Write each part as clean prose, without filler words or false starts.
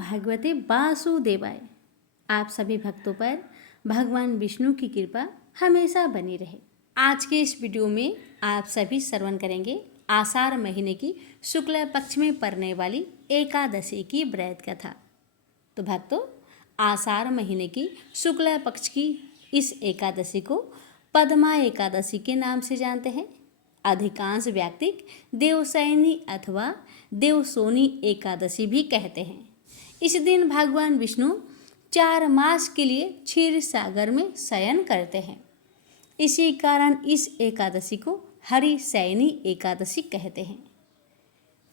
भागवते वासुदेवाय। आप सभी भक्तों पर भगवान विष्णु की कृपा हमेशा बनी रहे। आज के इस वीडियो में आप सभी श्रवण करेंगे आषाढ़ महीने की शुक्ल पक्ष में पड़ने वाली एकादशी की व्रत कथा। तो भक्तों, आषाढ़ महीने की शुक्ल पक्ष की इस एकादशी को पद्मा एकादशी के नाम से जानते हैं। अधिकांश व्यक्ति देवशयनी अथवा देवशोनी एकादशी भी कहते हैं। इस दिन भगवान विष्णु 4 मास के लिए क्षीर सागर में शयन करते हैं। इसी कारण इस एकादशी को हरिशयनी एकादशी कहते हैं।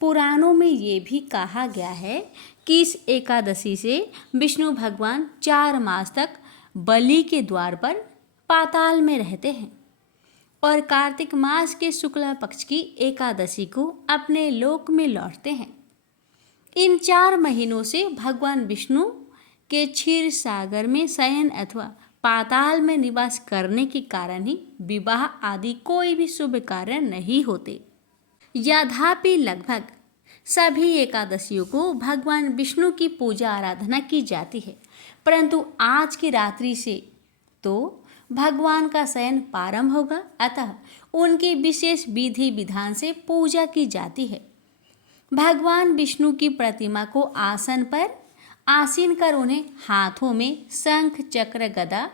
पुराणों में ये भी कहा गया है कि इस एकादशी से विष्णु भगवान 4 मास तक बलि के द्वार पर पाताल में रहते हैं और कार्तिक मास के शुक्ला पक्ष की एकादशी को अपने लोक में लौटते हैं। इन 4 महीनों से भगवान विष्णु के क्षीर सागर में शयन अथवा पाताल में निवास करने के कारण ही विवाह आदि कोई भी शुभ कार्य नहीं होते। यद्यपि लगभग सभी एकादशियों को भगवान विष्णु की पूजा आराधना की जाती है, परंतु आज की रात्रि से तो भगवान का शयन प्रारंभ होगा, अतः उनकी विशेष विधि विधान से पूजा की जाती है। भगवान विष्णु की प्रतिमा को आसन पर आसीन कर उन्हें हाथों में शंख चक्र गदा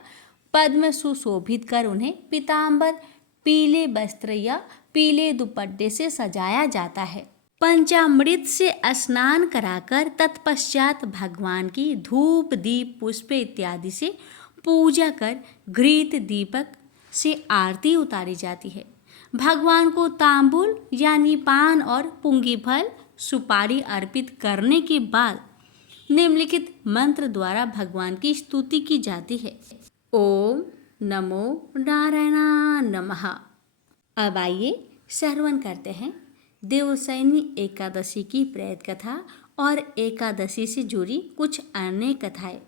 पद्म सुशोभित कर उन्हें पीतांबर पीले वस्त्र या पीले दुपट्टे से सजाया जाता है। पंचामृत से स्नान कराकर तत्पश्चात भगवान की धूप दीप पुष्प इत्यादि से पूजा कर घृत दीपक से आरती उतारी जाती है। भगवान को तांबूल यानी पान और पुंगी फल सुपारी अर्पित करने के बाद निम्नलिखित मंत्र द्वारा भगवान की स्तुति की जाती है। ओम नमो नारायणाय नमः। अब आइए श्रवण करते हैं देवशयनी एकादशी की प्रेत कथा और एकादशी से जुड़ी कुछ अन्य कथाएं,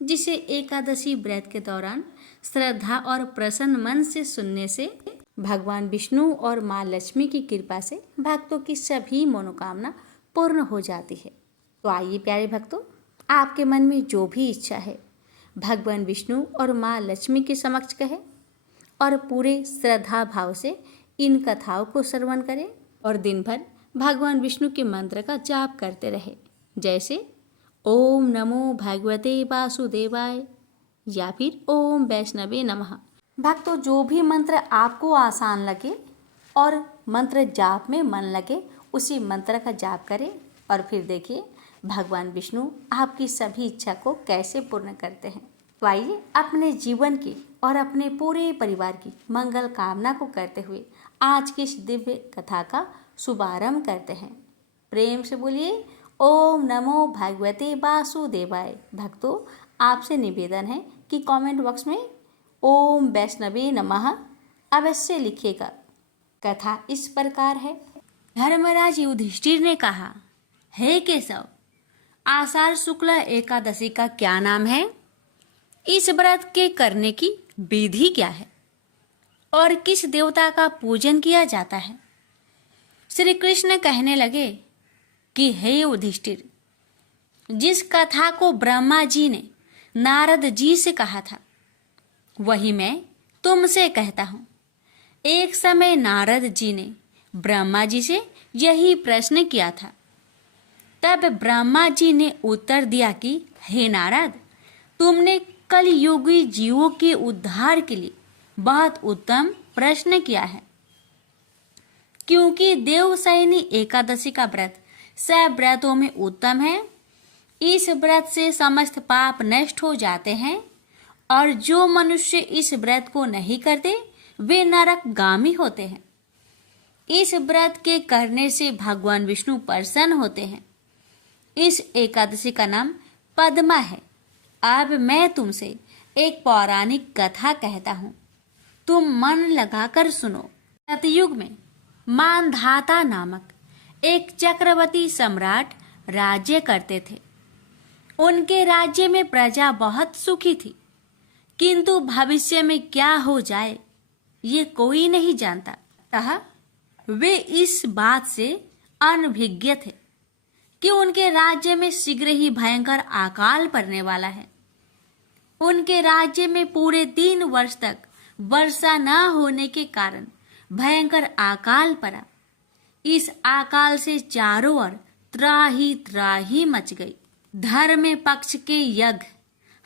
जिसे एकादशी व्रत के दौरान श्रद्धा और प्रसन्न मन से सुनने से भगवान विष्णु और माँ लक्ष्मी की कृपा से भक्तों की सभी मनोकामना पूर्ण हो जाती है। तो आइए प्यारे भक्तों, आपके मन में जो भी इच्छा है भगवान विष्णु और माँ लक्ष्मी के समक्ष कहें और पूरे श्रद्धा भाव से इन कथाओं को श्रवण करें और दिन भर भगवान विष्णु के मंत्र का जाप करते रहे, जैसे ओम नमो भगवते वासुदेवाय या फिर ओम वैष्णवे नमः। भक्तों, जो भी मंत्र आपको आसान लगे और मंत्र जाप में मन लगे, उसी मंत्र का जाप करें और फिर देखिए भगवान विष्णु आपकी सभी इच्छा को कैसे पूर्ण करते हैं। तो आइए अपने जीवन की और अपने पूरे परिवार की मंगल कामना को करते हुए आज की इस दिव्य कथा का शुभारंभ करते हैं। प्रेम से बोलिए ओम नमो भगवते वासुदेवाय। भक्तों, आपसे निवेदन है कि कमेंट बॉक्स में ओम वैष्णवे नमः अवश्य लिखिएगा। कथा इस प्रकार है। धर्मराज युधिष्ठिर ने कहा, हे केशव, आषाढ़ शुक्ल एकादशी का क्या नाम है? इस व्रत के करने की विधि क्या है और किस देवता का पूजन किया जाता है? श्री कृष्ण कहने लगे कि हे युधिष्ठिर, जिस कथा को ब्रह्मा जी ने नारद जी से कहा था वही मैं तुमसे कहता हूँ। एक समय नारद जी ने ब्रह्मा जी से यही प्रश्न किया था। तब ब्रह्मा जी ने उत्तर दिया कि हे नारद, तुमने कलयुगी जीवों के उद्धार के लिए बहुत उत्तम प्रश्न किया है, क्योंकि देवशयनी एकादशी का व्रत सब व्रतों में उत्तम है। इस व्रत से समस्त पाप नष्ट हो जाते हैं और जो मनुष्य इस व्रत को नहीं करते वे नरकगामी होते हैं। इस व्रत के करने से भगवान विष्णु प्रसन्न होते हैं। इस एकादशी का नाम पद्मा है। अब मैं तुमसे एक पौराणिक कथा कहता हूँ, तुम मन लगाकर सुनो। सतयुग में मानधाता नामक एक चक्रवर्ती सम्राट राज्य करते थे। उनके राज्य में प्रजा बहुत सुखी थी, किंतु भविष्य में क्या हो जाए ये कोई नहीं जानता। अतः वे इस बात से अनभिज्ञ थे कि उनके राज्य में शीघ्र ही भयंकर अकाल पड़ने वाला है। उनके राज्य में पूरे 3 वर्ष तक वर्षा न होने के कारण भयंकर अकाल पड़ा। इस अकाल से चारों ओर त्राही त्राही मच गई। धर्म पक्ष के यज्ञ,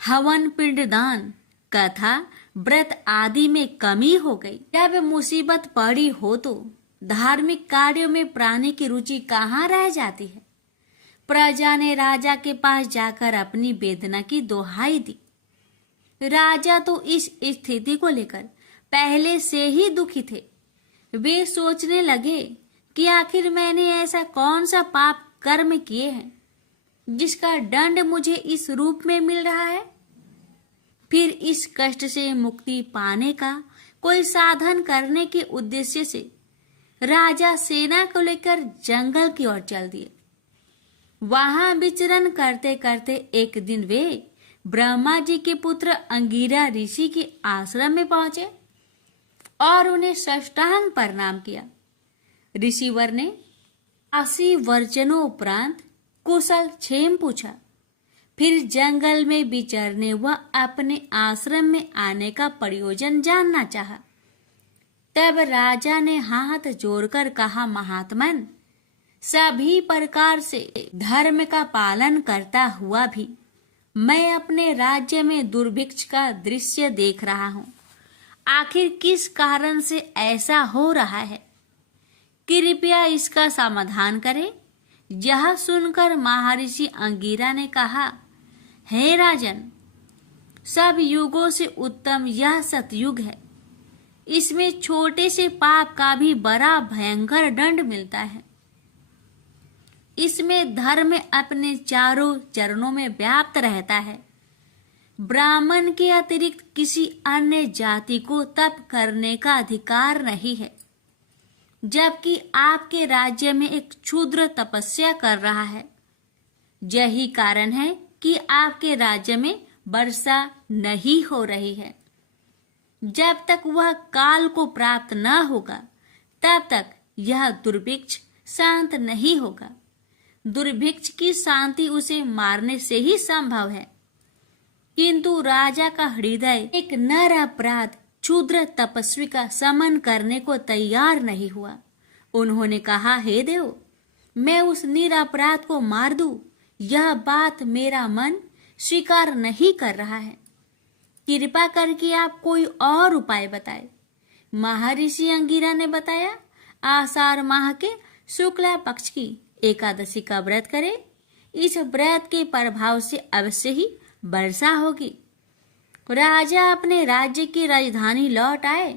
हवन, पिंडदान, कथा, व्रत आदि में कमी हो गई। जब मुसीबत पड़ी हो तो धार्मिक कार्यों में प्राणी की रुचि कहाँ रह जाती है। प्रजा ने राजा के पास जाकर अपनी वेदना की दोहाई दी। राजा तो इस स्थिति को लेकर पहले से ही दुखी थे। वे सोचने लगे कि आखिर मैंने ऐसा कौन सा पाप कर्म किए हैं जिसका दंड मुझे इस रूप में मिल रहा है। फिर इस कष्ट से मुक्ति पाने का कोई साधन करने के उद्देश्य से राजा सेना को लेकर जंगल की ओर चल दिए। वहां विचरण करते करते एक दिन वे ब्रह्मा जी के पुत्र अंगिरा ऋषि के आश्रम में पहुंचे और उन्हें साष्टांग प्रणाम किया। ऋषिवर ने 80 वर्जनों उपरांत कुशल क्षेम पूछा। फिर जंगल में विचरने व अपने आश्रम में आने का प्रयोजन जानना चाहा। तब राजा ने हाथ जोड़कर कहा, महात्मन, सभी प्रकार से धर्म का पालन करता हुआ भी मैं अपने राज्य में दुर्भिक्ष का दृश्य देख रहा हूँ। आखिर किस कारण से ऐसा हो रहा है? कृपया इसका समाधान करें। यह सुनकर महर्षि अंगिरा ने कहा, हे राजन, सब युगों से उत्तम यह सतयुग है। इसमें छोटे से पाप का भी बड़ा भयंकर दंड मिलता है। इसमें धर्म अपने चारों चरणों में व्याप्त रहता है। ब्राह्मण के अतिरिक्त किसी अन्य जाति को तप करने का अधिकार नहीं है, जबकि आपके राज्य में एक क्षुद्र तपस्या कर रहा है। यही कारण है कि आपके राज्य में वर्षा नहीं हो रही है। जब तक वह काल को प्राप्त न होगा तब तक यह दुर्भिक्ष शांत नहीं होगा। दुर्भिक्ष की शांति उसे मारने से ही संभव है। किंतु राजा का हृदय एक नर अपराध क्षुद्र तपस्वी का समन करने को तैयार नहीं हुआ। उन्होंने कहा, हे देव, मैं उस निरपराध को मार दूं, यह बात मेरा मन स्वीकार नहीं कर रहा है। कृपा करके आप कोई और उपाय बताए। महर्षि अंगिरा ने बताया, आषाढ़ माह के शुक्ला पक्ष की एकादशी का व्रत करें। इस व्रत के प्रभाव से अवश्य ही वर्षा होगी। राजा अपने राज्य की राजधानी लौट आए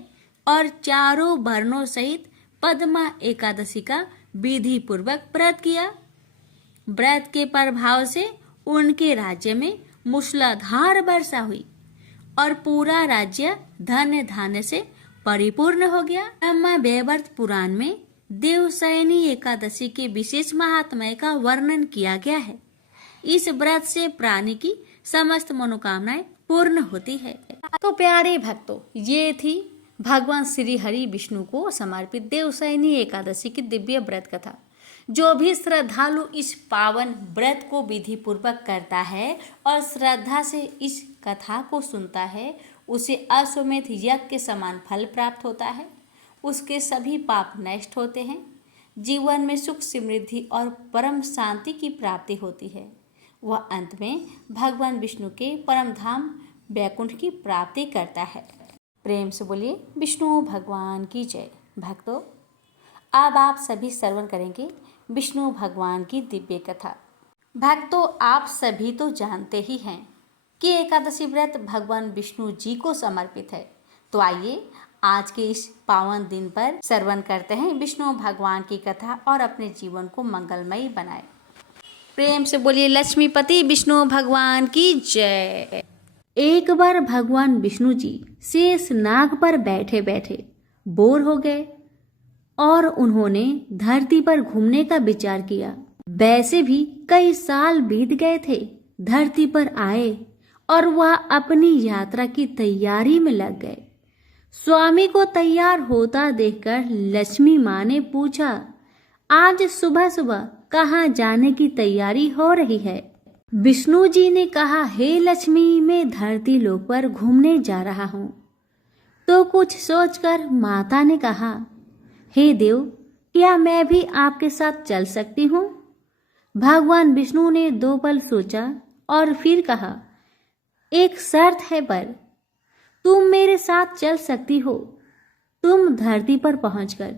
और चारों वर्णों सहित पद्मा एकादशी का विधि पूर्वक व्रत किया। व्रत के प्रभाव से उनके राज्य में मूसलाधार वर्षा हुई और पूरा राज्य धन्य धान्य से परिपूर्ण हो गया। ब्रह्मा वैवर्त पुराण में देवशयनी एकादशी के विशेष महात्म्य का वर्णन किया गया है। इस व्रत से प्राणी की समस्त मनोकामनाएं पूर्ण होती है। तो प्यारे भक्तों, ये थी भगवान श्री हरि विष्णु को समर्पित देवशयनी एकादशी की दिव्य व्रत कथा। जो भी श्रद्धालु इस पावन व्रत को विधि पूर्वक करता है और श्रद्धा से इस कथा को सुनता है, उसे अश्वमेध यज्ञ के समान फल प्राप्त होता है। उसके सभी पाप नष्ट होते हैं। जीवन में सुख, समृद्धि और परम शांति की प्राप्ति होती है। वह अंत में भगवान विष्णु के परम धाम वैकुंठ की प्राप्ति करता है। प्रेम से बोलिए विष्णु भगवान की जय। भक्तों, अब आप सभी श्रवण करेंगे विष्णु भगवान की दिव्य कथा। भक्तों, आप सभी तो जानते ही हैं कि एकादशी व्रत भगवान विष्णु जी को समर्पित है। तो आइए आज के इस पावन दिन पर श्रवण करते हैं विष्णु भगवान की कथा और अपने जीवन को मंगलमयी बनाए। प्रेम से बोलिए लक्ष्मीपति विष्णु भगवान की जय। एक बार भगवान विष्णु जी शेष नाग पर बैठे बैठे बोर हो गए और उन्होंने धरती पर घूमने का विचार किया। वैसे भी कई साल बीत गए थे। धरती पर आए और वह अपनी यात्रा की तैयारी में लग गए। स्वामी को तैयार होता देखकर लक्ष्मी माँ ने पूछा, आज सुबह सुबह कहाँ जाने की तैयारी हो रही है। विष्णु जी ने कहा, हे लक्ष्मी, मैं धरती लोक पर घूमने जा रहा हूँ। तो कुछ सोचकर माता ने कहा, हे देव, क्या मैं भी आपके साथ चल सकती हूँ? भगवान विष्णु ने 2 पल सोचा और फिर कहा, एक शर्त है, पर तुम मेरे साथ चल सकती हो। तुम धरती पर पहुंचकर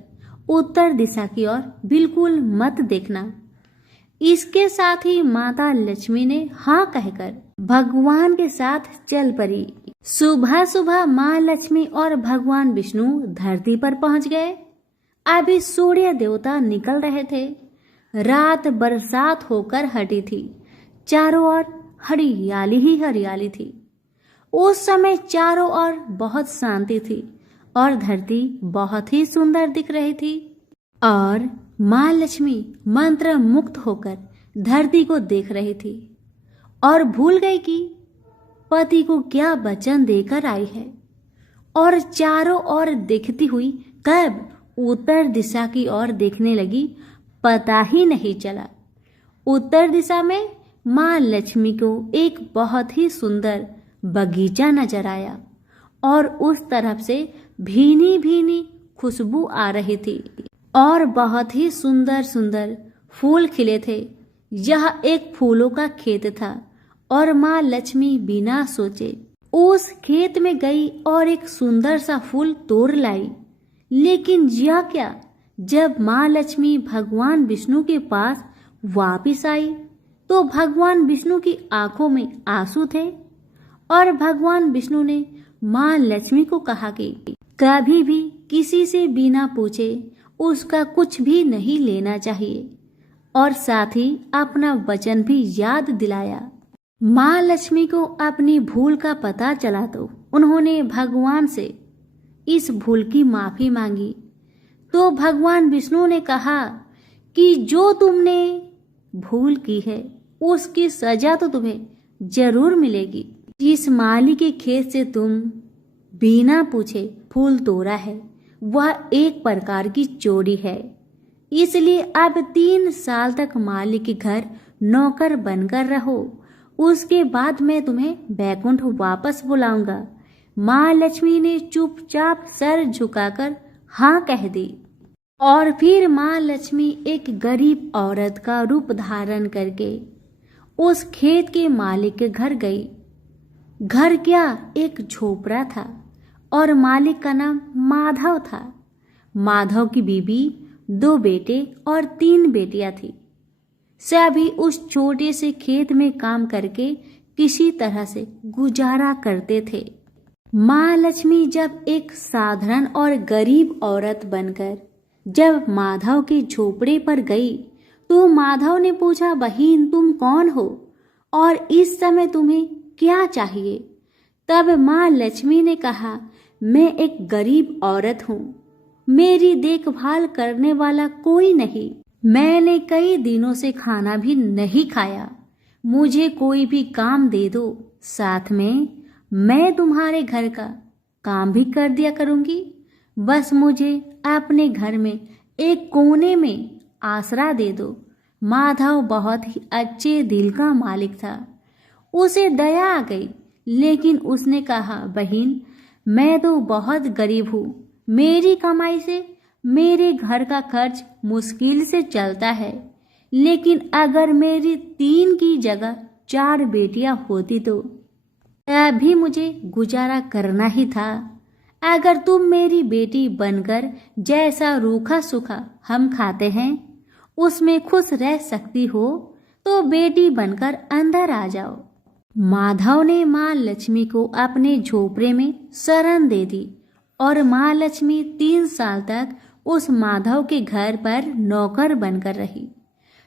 उत्तर दिशा की ओर बिल्कुल मत देखना। इसके साथ ही माता लक्ष्मी ने हाँ कहकर भगवान के साथ चल पड़ी। सुबह सुबह माँ लक्ष्मी और भगवान विष्णु धरती पर पहुंच गए। अभी सूर्य देवता निकल रहे थे। रात बरसात होकर हटी थी। चारों ओर हरियाली ही हरियाली थी। उस समय चारों ओर बहुत शांति थी और धरती बहुत ही सुंदर दिख रही थी। और माँ लक्ष्मी मंत्र मुक्त होकर धरती को देख रही थी और भूल गई कि पति को क्या वचन देकर आई है, और चारों ओर देखती हुई कब उत्तर दिशा की ओर देखने लगी, पता ही नहीं चला। उत्तर दिशा में माँ लक्ष्मी को एक बहुत ही सुंदर बगीचा नजर आया और उस तरफ से भीनी भीनी खुशबू आ रही थी और बहुत ही सुंदर सुंदर फूल खिले थे। यह एक फूलों का खेत था और माँ लक्ष्मी बिना सोचे उस खेत में गई और एक सुंदर सा फूल तोड़ लाई। लेकिन यह क्या, जब माँ लक्ष्मी भगवान विष्णु के पास वापस आई तो भगवान विष्णु की आंखों में आंसू थे और भगवान विष्णु ने माँ लक्ष्मी को कहा कि कभी भी किसी से बिना पूछे उसका कुछ भी नहीं लेना चाहिए, और साथ ही अपना वचन भी याद दिलाया। माँ लक्ष्मी को अपनी भूल का पता चला तो उन्होंने भगवान से इस भूल की माफी मांगी। तो भगवान विष्णु ने कहा कि जो तुमने भूल की है उसकी सजा तो तुम्हें जरूर मिलेगी। जिस माली के खेत से तुम बिना पूछे फूल तोड़ा है वह एक प्रकार की चोरी है। इसलिए अब 3 साल तक माली के घर नौकर बनकर रहो। उसके बाद मैं तुम्हें बैकुंठ वापस बुलाऊंगा। माँ लक्ष्मी ने चुपचाप सर झुकाकर हाँ कह दी और फिर माँ लक्ष्मी एक गरीब औरत का रूप धारण करके उस खेत के मालिक के घर गई। घर क्या, एक झोपड़ा था और मालिक का नाम माधव था। माधव की बीबी, 2 बेटे और 3 बेटियां थी। सभी उस छोटे से खेत में काम करके किसी तरह से गुजारा करते थे। माँ लक्ष्मी जब एक साधारण और गरीब औरत बनकर जब माधव के झोपड़े पर गई तो माधव ने पूछा, बहन तुम कौन हो और इस समय तुम्हें क्या चाहिए? तब माँ लक्ष्मी ने कहा, मैं एक गरीब औरत हूँ, मेरी देखभाल करने वाला कोई नहीं। मैंने कई दिनों से खाना भी नहीं खाया। मुझे कोई भी काम दे दो, साथ में मैं तुम्हारे घर का काम भी कर दिया करूंगी। बस मुझे अपने घर में एक कोने में आसरा दे दो। माधव बहुत ही अच्छे दिल का मालिक था। उसे दया आ गई, लेकिन उसने कहा, बहन मैं तो बहुत गरीब हूँ। मेरी कमाई से मेरे घर का खर्च मुश्किल से चलता है, लेकिन अगर मेरी 3 की जगह 4 बेटियां होती तो अभी मुझे गुजारा करना ही था। अगर तुम मेरी बेटी बनकर जैसा रूखा सूखा हम खाते हैं उसमें खुश रह सकती हो तो बेटी बनकर अंदर आ जाओ। माधव ने माँ लक्ष्मी को अपने झोपड़े में शरण दे दी और माँ लक्ष्मी 3 साल तक उस माधव के घर पर नौकर बनकर रही।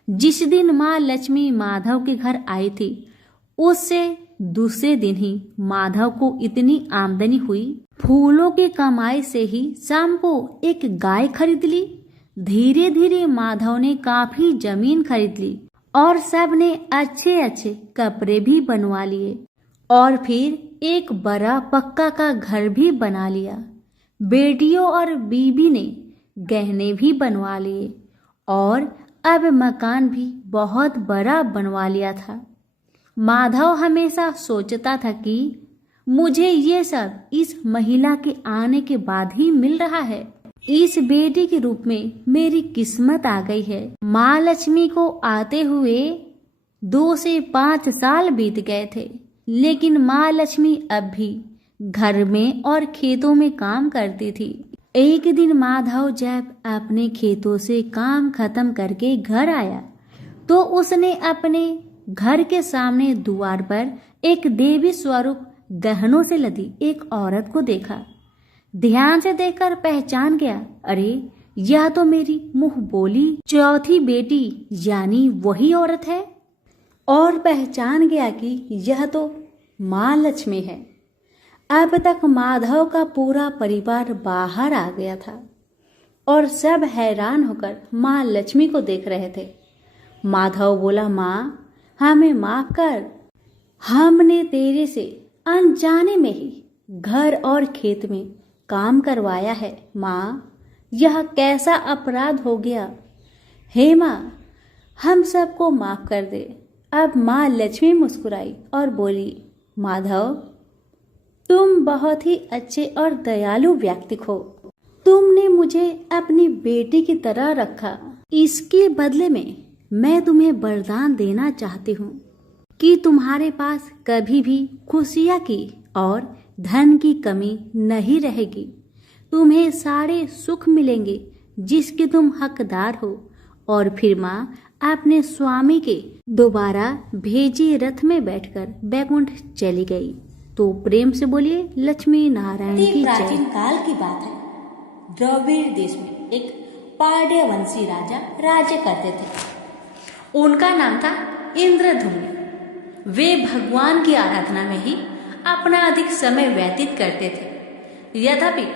जिस दिन माँ लक्ष्मी माधव के घर आई थी उससे दूसरे दिन ही माधव को इतनी आमदनी हुई। फूलों की कमाई से ही शाम को एक गाय खरीद ली। धीरे धीरे माधव ने काफी जमीन खरीद ली और सब ने अच्छे अच्छे कपड़े भी बनवा लिए और फिर एक बड़ा पक्का का घर भी बना लिया। बेटियों और बीबी ने गहने भी बनवा लिए और अब मकान भी बहुत बड़ा बनवा लिया था। माधव हमेशा सोचता था कि मुझे ये सब इस महिला के आने के बाद ही मिल रहा है। इस बेटी के रूप में मेरी किस्मत आ गई है। माँ लक्ष्मी को आते हुए 2 से 5 साल बीत गए थे, लेकिन माँ लक्ष्मी अब भी घर में और खेतों में काम करती थी। एक दिन माधव जब अपने खेतों से काम खत्म करके घर आया तो उसने अपने घर के सामने द्वार पर एक देवी स्वरूप गहनों से लदी एक औरत को देखा। ध्यान से देखकर पहचान गया, अरे यह तो मेरी मुंह बोली चौथी बेटी यानी वही औरत है। और पहचान गया कि यह तो माँ लक्ष्मी है। अब तक माधव का पूरा परिवार बाहर आ गया था और सब हैरान होकर माँ लक्ष्मी को देख रहे थे। माधव बोला, माँ हमें माफ कर, हमने तेरे से अनजाने में ही घर और खेत में काम करवाया है। माँ यह कैसा अपराध हो गया। हे माँ हम सबको माफ कर दे। अब माँ लक्ष्मी मुस्कुराई और बोली, माधव तुम बहुत ही अच्छे और दयालु व्यक्ति हो। तुमने मुझे अपनी बेटी की तरह रखा। इसके बदले में मैं तुम्हें वरदान देना चाहती हूँ कि तुम्हारे पास कभी भी खुशियाँ की और धन की कमी नहीं रहेगी। तुम्हें सारे सुख मिलेंगे जिसके तुम हकदार हो। और फिर माँ अपने स्वामी के दोबारा भेजे रथ में बैठकर बैकुंठ चली गई। तो प्रेम से बोलिए लक्ष्मी नारायण की जय। प्राचीन काल की बात है। द्रविड़ देश में एक पांड्यवंशी राजा राज्य करते थे। उनका नाम था इंद्रधुम्न। वे भगवान की आराधना में ही अपना अधिक समय व्यतीत करते थे। यद्यपि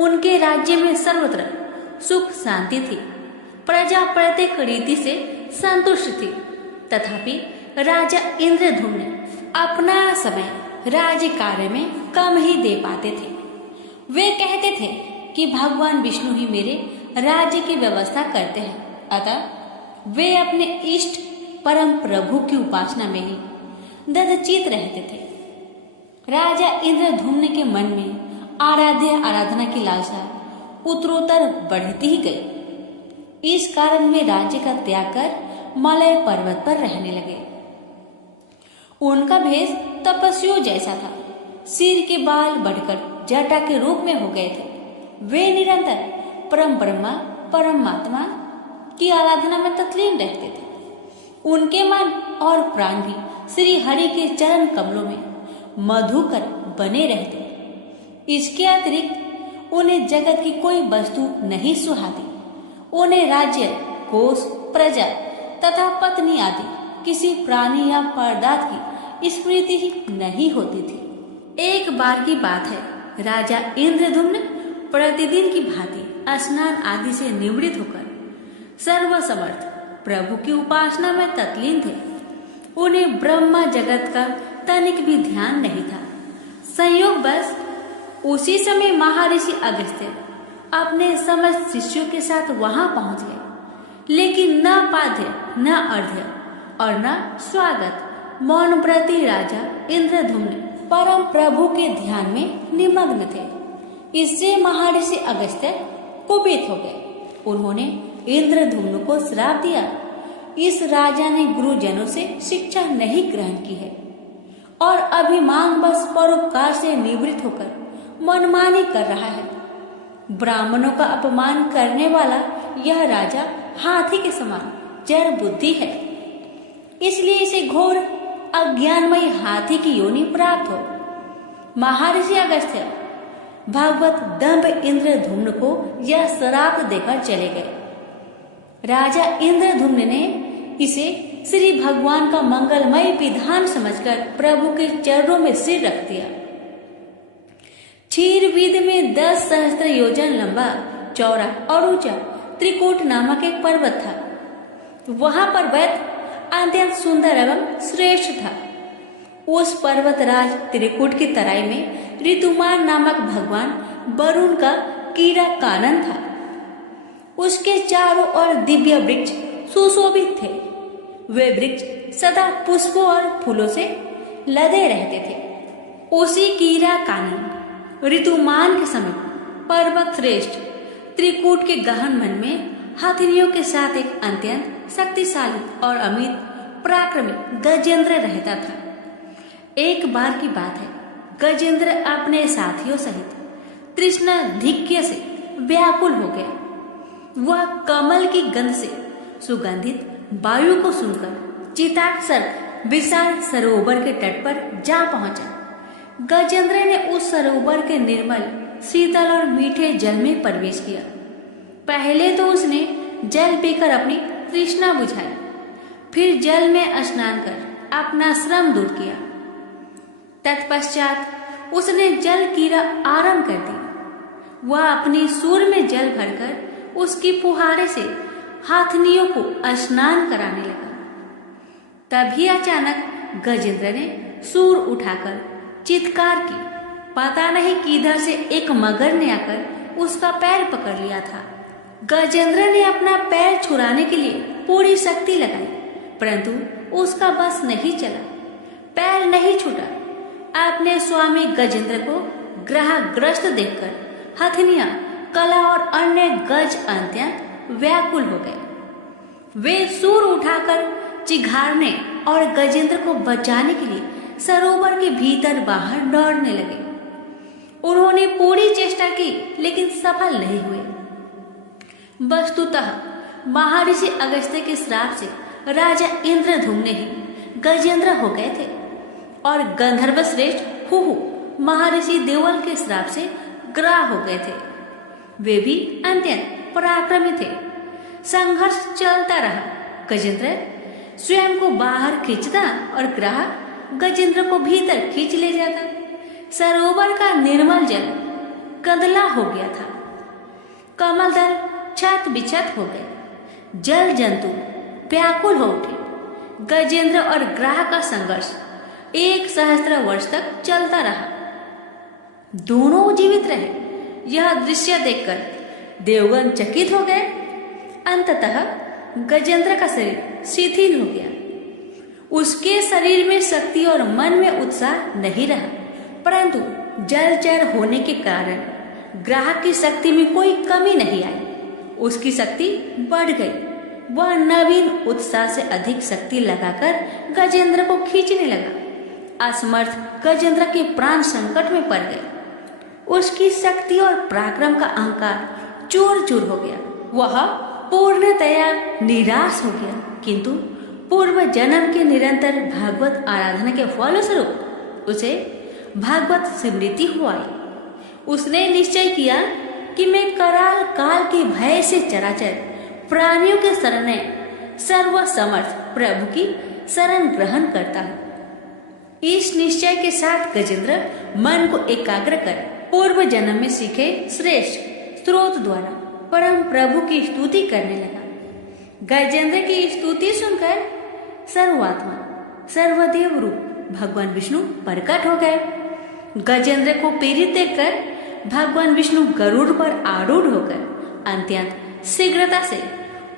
उनके राज्य में सर्वत्र सुख शांति थी, प्रजा प्रत्येक रीति से संतुष्ट थी। तथापि राजा इंद्रधुम्न अपना समय राज्य कार्य में कम ही दे पाते थे। वे कहते थे कि भगवान विष्णु ही मेरे राज्य की व्यवस्था करते हैं, अतः वे अपने इष्ट परम प्रभु की उपासना में ही दधचित रहते थे। राजा इंद्रधुम्न के मन में आराधना की लालसा उत्तरोत्तर बढ़ती ही गई। इस कारण वे राज्य का त्याग कर मलय पर्वत पर रहने लगे। उनका भेष तपस्वियों जैसा था। सिर के बाल बढ़कर जटा के रूप में हो गए थे। वे निरंतर परम ब्रह्मा परमात्मा की आराधना में तत्लीन रहते थे। उनके मन और प्राण भी श्री हरि के चरण कमलों में मधुकर बने रहते। इसके अतिरिक्त उन्हें जगत की कोई वस्तु नहीं सुहाती। उन्हें राज्य, कोष, प्रजा तथा पत्नी आदि किसी प्राणी या पदार्थ की स्मृति ही नहीं होती थी। एक बार की बात है, राजा इंद्रधुम्न प्रतिदिन की भांति स्नान आदि से निवृत्त होकर सर्वसमर्थ प्रभु की उपासना में तत्लीन थे। उन्हें ब्रह्मा जगत का तनिक भी ध्यान नहीं था। संयोग बस उसी समय महर्षि अगस्त्य अपने समस्त शिष्यों के साथ वहां पहुंच गए, लेकिन न पाद्य न अर्घ्य और न स्वागत। मौन व्रती राजा इंद्रधुम्न परम प्रभु के ध्यान में निमग्न थे। इससे महर्षि अगस्त्य कुपित हो गए। उन्होंने इंद्रधुम्न को श्राप दिया, इस राजा ने गुरुजनों से शिक्षा नहीं ग्रहण की है और अभिमान बस परोपकार से निवृत्त होकर मनमानी कर रहा है। ब्राह्मणों का अपमान करने वाला यह राजा हाथी के समान जड़ बुद्धि है, इसलिए इसे घोर अज्ञानमयी हाथी की योनि प्राप्त हो। महर्षि अगस्त्य भगवत दंभ इंद्रधुम्न को यह श्राप देकर चले गए। राजा इंद्रधुम्न ने इसे श्री भगवान का मंगलमय विधान समझकर प्रभु के चरणों में सिर रख दिया। क्षीरविद में 10 सहस्त्र योजन लंबा, चौड़ा और ऊंचा त्रिकूट नामक एक पर्वत था। वहां पर वैद्य अत्यंत सुंदर एवं श्रेष्ठ था। उस पर्वतराज त्रिकूट की तराई में ऋतुमान नामक भगवान वरुण का कीड़ा कानन था। उसके चारों ओर दिव्य वृक्ष सुशोभित थे। वे वृक्ष सदा पुष्पों और फूलों से लदे रहते थे। उसी कीरा कानन ऋतुमान के समय पर्वत श्रेष्ठ त्रिकूट के गहन वन में हथिनियों के साथ एक अत्यंत शक्तिशाली और अमित पराक्रमी गजेंद्र रहता था। एक बार की बात है, गजेंद्र अपने साथियों सहित तृष्णाधिक्य से व्याकुल हो गया। वह कमल की गंध से सुगंधित वायु को सुनकर चिताक्षर विशाल सरोवर के तट पर जा पहुंचा। गजेंद्र ने उस सरोवर के निर्मल शीतल और मीठे जल में प्रवेश किया। पहले तो उसने जल पीकर अपनी तृष्णा बुझाई, फिर जल में स्नान कर अपना श्रम दूर किया। तत्पश्चात उसने जल क्रीड़ा आरंभ कर दी। वह अपनी सूर में जल भरकर उसकी फुहारे से हाथनियों को स्नान कराने लगा। तभी अचानक गजेंद्र ने सूर उठाकर चित्कार की। पता नहीं किधर से एक मगर ने आकर उसका पैर पकड़ लिया था। गजेंद्र ने अपना पैर छुड़ाने के लिए पूरी शक्ति लगाई, परंतु उसका बस नहीं चला, पैर नहीं छूटा। अपने स्वामी गजेंद्र को ग्रहग्रस्त देखकर हथिनियां, कला और अन्य गज अत्यंत व्याकुल हो गए। वे सूर उठाकर चिघाड़ने और गजेंद्र को बचाने के लिए सरोवर के भीतर बाहर दौड़ने लगे। उन्होंने पूरी चेष्टा की, लेकिन सफल नहीं हुए। वस्तुतः महर्षि अगस्त्य के श्राप से राजा इंद्रधुम्न ही गजेंद्र हो गए थे और गंधर्व श्रेष्ठ हुहु महर्षि देवल के श्राप से ग्रह हो गए थे। वे भी अत्यंत पराक्रमी थे। संघर्ष चलता रहा। गजेंद्र स्वयं को बाहर खींचता और ग्रह गजेंद्र को भीतर खींच ले जाता। सरोवर का निर्मल जल कंदला हो गया था। कमल दल छत बिछत हो गए। जल जंतु व्याकुल हो उठे। गजेंद्र और ग्रह का संघर्ष 1 सहस्त्र वर्ष तक चलता रहा। दोनों जीवित रहे। यह दृश्य देखकर देवगण चकित हो गए। अंततः गजेंद्र का शरीर शिथिल हो गया। उसके शरीर में शक्ति और मन में उत्साह नहीं रहा, परंतु जलचर होने के कारण ग्रह की शक्ति में कोई कमी नहीं आई। उसकी शक्ति बढ़ गई। वह नवीन उत्साह से अधिक शक्ति लगाकर गजेंद्र को खींचने लगा। असमर्थ गजेंद्र के प्राण संकट में पड़ गए। उसकी शक्ति और पराक्रम का अहंकार चूर चूर हो गया। वह पूर्णतया निराश हो गया, किंतु पूर्व जन्म के निरंतर भागवत आराधना के फलस्वरूप उसे भागवत स्मृति हो आई। उसने निश्चय किया कि मैं कराल काल के भय से चराचर प्राणियों के शरण सर्वसमर्थ प्रभु की शरण ग्रहण करता हूँ। इस निश्चय के साथ गजेंद्र मन को एकाग्र कर पूर्व जन्म में सीखे श्रेष्ठ स्रोत द्वारा परम प्रभु की स्तुति करने लगा। गजेंद्र की स्तुति सुनकर सर्वात्मा सर्वदेव रूप भगवान विष्णु प्रकट हो गए। गजेंद्र को पीड़ित देखकर भगवान विष्णु गरुड़ पर आरूढ़ होकर अत्यंत शीघ्रता से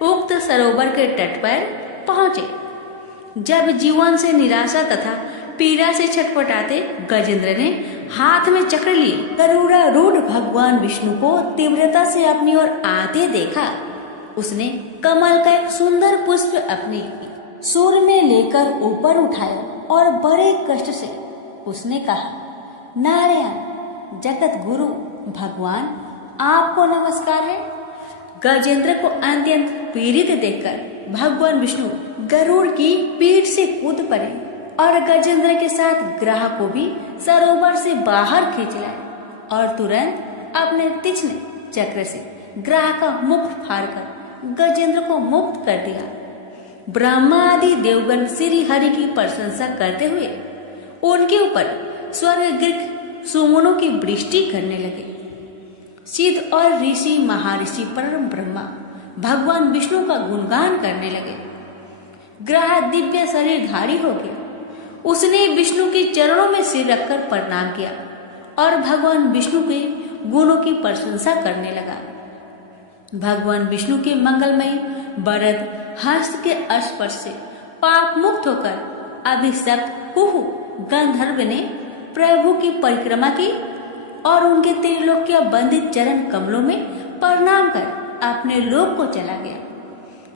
उक्त सरोवर के तट पर पहुंचे। जब जीवन से निराशा तथा पीड़ा से छटपटाते गजेंद्र ने हाथ में चक्र लिए गरुड़ारूढ़ भगवान विष्णु को तीव्रता से अपनी ओर आते देखा। उसने कमल का एक सुंदर पुष्प अपनी सूर में लेकर ऊपर उठाया और बड़े कष्ट से उसने कहा, नारायण जगत गुरु भगवान, आपको नमस्कार है। गजेंद्र को अत्यंत पीड़ित देखकर भगवान विष्णु गरुड़ की पीठ से कूद पड़े और गजेंद्र के साथ ग्रह को भी सरोवर से बाहर खींच लाए और तुरंत अपने तीक्ष्ण चक्र से ग्रह का मुख फाड़कर गजेंद्र को मुक्त कर दिया। ब्रह्मा आदि देवगण श्री हरि की प्रशंसा करते हुए उनके ऊपर स्वर्ग सुमनों की वृष्टि करने लगे। सिद्ध और ऋषि महर्षि परम ब्रह्मा भगवान विष्णु का गुणगान करने लगे। ग्रह दिव्य शरीरधारी हो गया। उसने विष्णु के चरणों में सिर रखकर प्रणाम किया और भगवान विष्णु के गुणों की प्रशंसा करने लगा। भगवान विष्णु के मंगलमय वरद हर्ष के स्पर्श से पाप मुक्त होकर अभिशप्त हुहु गंधर्व ने प्रभु की परिक्रमा की और उनके त्रिलोक्य बंदित चरण कमलों में प्रणाम कर अपने लोक को चला गया।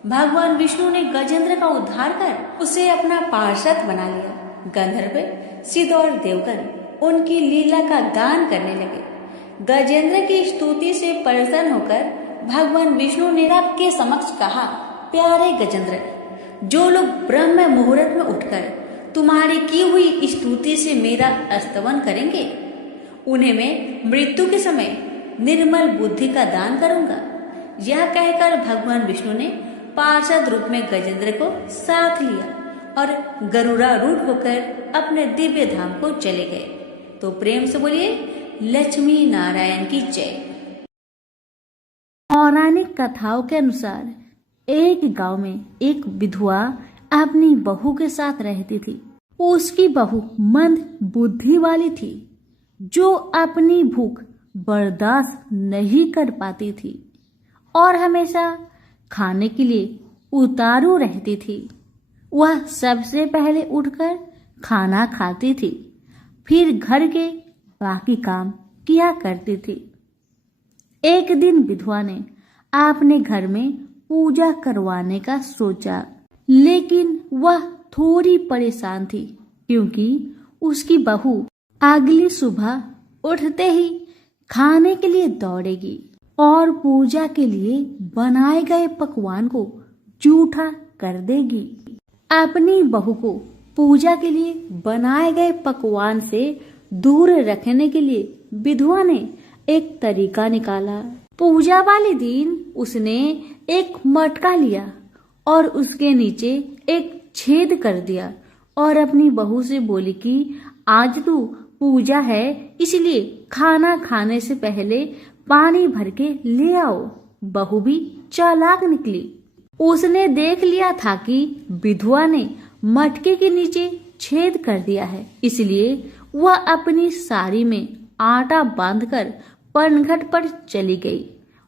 भगवान विष्णु ने गजेंद्र का उद्धार कर उसे अपना पार्षद बना लिया। गंधर्व सिद्ध और देवगण उनकी लीला का गान करने लगे। गजेंद्र की स्तुति से प्रसन्न होकर भगवान विष्णु ने सबके समक्ष कहा, प्यारे गजेंद्र, जो लोग ब्रह्म मुहूर्त में उठकर तुम्हारी की हुई स्तुति से मेरा स्तवन करेंगे, उन्हें मैं मृत्यु के समय निर्मल बुद्धि का दान करूंगा। यह कहकर भगवान विष्णु ने पार्षद रूप में गजेंद्र को साथ लिया और गरुड़ारूढ़ होकर अपने दिव्य धाम को चले गए। तो प्रेम से बोलिए लक्ष्मी नारायण की जय। पौराणिक कथाओं के अनुसार एक गांव में एक विधवा अपनी बहू के साथ रहती थी। उसकी बहू मंद बुद्धि वाली थी, जो अपनी भूख बर्दाश्त नहीं कर पाती थी और हमेशा खाने के लिए उतारू रहती थी। वह सबसे पहले उठकर खाना खाती थी, फिर घर के बाकी काम किया करती थी। एक दिन विधवा ने अपने घर में पूजा करवाने का सोचा, लेकिन वह थोड़ी परेशान थी क्योंकि उसकी बहू अगली सुबह उठते ही खाने के लिए दौड़ेगी और पूजा के लिए बनाए गए पकवान को जूठा कर देगी। अपनी बहू को पूजा के लिए बनाए गए पकवान से दूर रखने के लिए विधवा ने एक तरीका निकाला। पूजा वाले दिन उसने एक मटका लिया और उसके नीचे एक छेद कर दिया और अपनी बहू से बोली कि आज तो पूजा है, इसलिए खाना खाने से पहले पानी भर के ले आओ। बहू भी चालाक निकली। उसने देख लिया था कि विधवा ने मटके के नीचे छेद कर दिया है, इसलिए वह अपनी साड़ी में आटा बांधकर पनघट पर चली गई।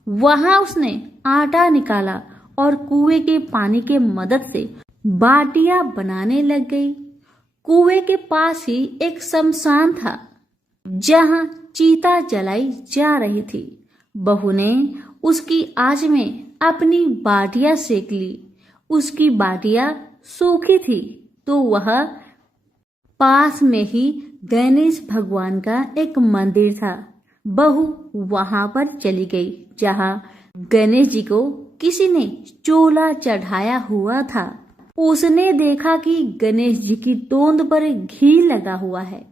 वहां उसने आटा निकाला और कुएं के पानी के मदद से बाटियां बनाने लग गई। कुएं के पास ही एक शमशान था जहां चीता जलाई जा रही थी। बहू ने उसकी आंच में अपनी बाटियां सेक ली। उसकी बाटियां सूखी थी तो वह पास में ही गणेश भगवान का एक मंदिर था। बहू वहां पर चली गई जहां गणेश जी को किसी ने चोला चढ़ाया हुआ था। उसने देखा कि गणेश जी की तोंद पर घी लगा हुआ है।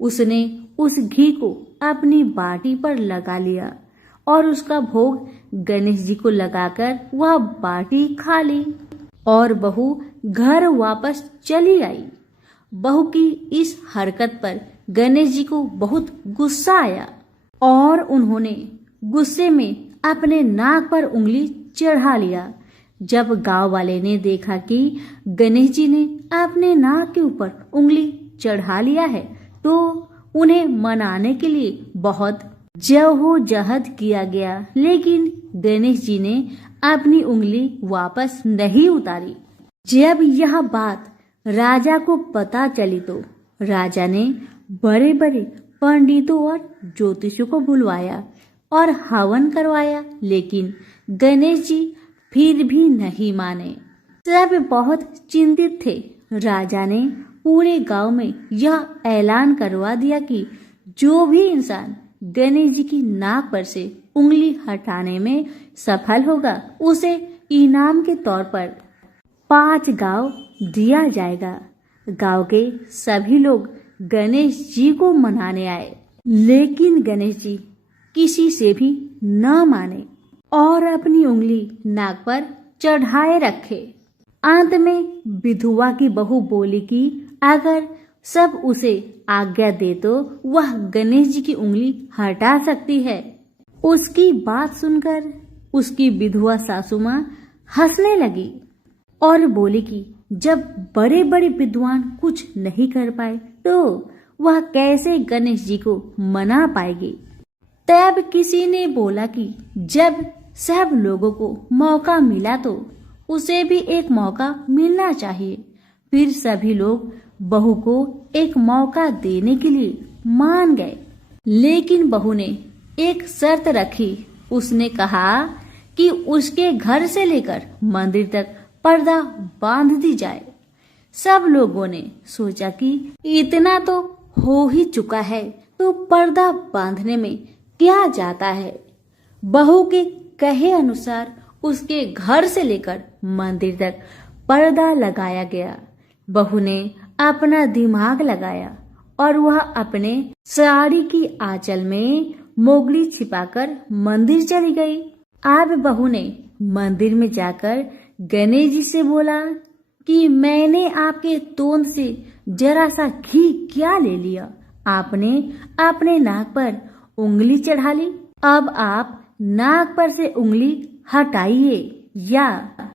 उसने उस घी को अपनी बाटी पर लगा लिया और उसका भोग गणेश जी को लगाकर वह बाटी खा ली और बहू घर वापस चली आई। बहू की इस हरकत पर गणेश जी को बहुत गुस्सा आया और उन्होंने गुस्से में अपने नाक पर उंगली चढ़ा लिया। जब गांव वाले ने देखा कि गणेश जी ने अपने नाक के ऊपर उंगली चढ़ा लिया है, तो उन्हें मनाने के लिए बहुत जद्दोजहद किया गया, लेकिन गणेश जी ने अपनी उंगली वापस नहीं उतारी। जब यह बात राजा को पता चली तो राजा ने बड़े बड़े पंडितों और ज्योतिषियों को बुलवाया और हवन करवाया, लेकिन गणेश जी फिर भी नहीं माने। सब बहुत चिंतित थे। राजा ने पूरे गांव में यह ऐलान करवा दिया कि जो भी इंसान गणेश जी की नाक पर से उंगली हटाने में सफल होगा, उसे इनाम के तौर पर 5 गांव दिया जाएगा। गांव के सभी लोग गणेश जी को मनाने आए, लेकिन गणेश जी किसी से भी न माने और अपनी उंगली नाक पर चढ़ाए रखे। अंत में विधवा की बहू बोली कि अगर सब उसे आज्ञा दे तो वह गणेश जी की उंगली हटा सकती है। उसकी बात सुनकर उसकी विधवा सासू माँ हंसने लगी और बोली कि जब बड़े बड़े विद्वान कुछ नहीं कर पाए तो वह कैसे गणेश जी को मना पाएगी। तब किसी ने बोला कि जब सब लोगों को मौका मिला तो उसे भी एक मौका मिलना चाहिए। फिर सभी लोग बहू को एक मौका देने के लिए मान गए। लेकिन बहू ने एक शर्त रखी। उसने कहा कि उसके घर से लेकर मंदिर तक पर्दा बांध दी जाए। सब लोगों ने सोचा कि इतना तो हो ही चुका है, तो पर्दा बांधने में क्या जाता है। बहू के कहे अनुसार उसके घर से लेकर मंदिर तक पर्दा लगाया गया। बहू ने अपना दिमाग लगाया और वह अपने साड़ी की आंचल में मोगली छिपाकर मंदिर चली गई। अब बहू ने मंदिर में जाकर गणेश जी से बोला कि मैंने आपके तोंद से जरा सा घी क्या ले लिया, आपने अपने नाक पर उंगली चढ़ा ली। अब आप नाक पर से उंगली हटाइए या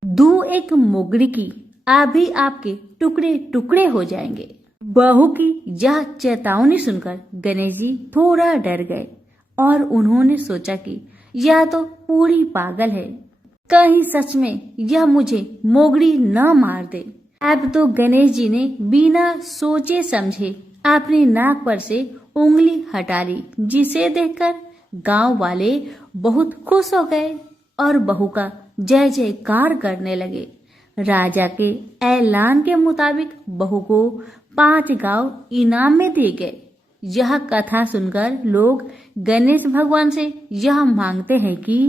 दूं एक मोगरी की, अभी आपके टुकड़े टुकड़े हो जाएंगे। बहू की यह चेतावनी सुनकर गणेश जी थोड़ा डर गए और उन्होंने सोचा कि यह तो पूरी पागल है, कहीं सच में यह मुझे मोगरी न मार दे। अब तो गणेश जी ने बिना सोचे समझे अपनी नाक पर से उंगली हटा ली, जिसे देखकर गांव वाले बहुत खुश हो गए और बहू का जय जयकार करने लगे। राजा के ऐलान के मुताबिक बहू को 5 गांव इनाम में दिए गए। यह कथा सुनकर लोग गणेश भगवान से यह मांगते हैं कि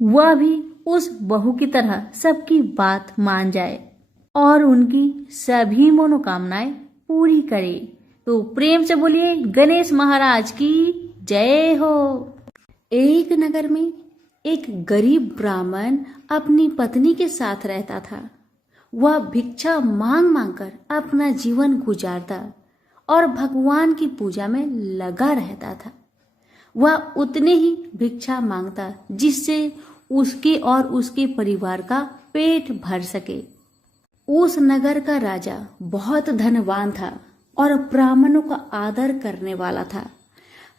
वह भी उस बहू की तरह सबकी बात मान जाए और उनकी सभी मनोकामनाएं पूरी करे। तो प्रेम से बोलिए गणेश महाराज की जय हो। एक नगर में एक गरीब ब्राह्मण अपनी पत्नी के साथ रहता था। वह भिक्षा मांग मांग कर अपना जीवन गुजारता और भगवान की पूजा में लगा रहता था। वह उतने ही भिक्षा मांगता जिससे उसके और उसके परिवार का पेट भर सके। उस नगर का राजा बहुत धनवान था और ब्राह्मणों का आदर करने वाला था।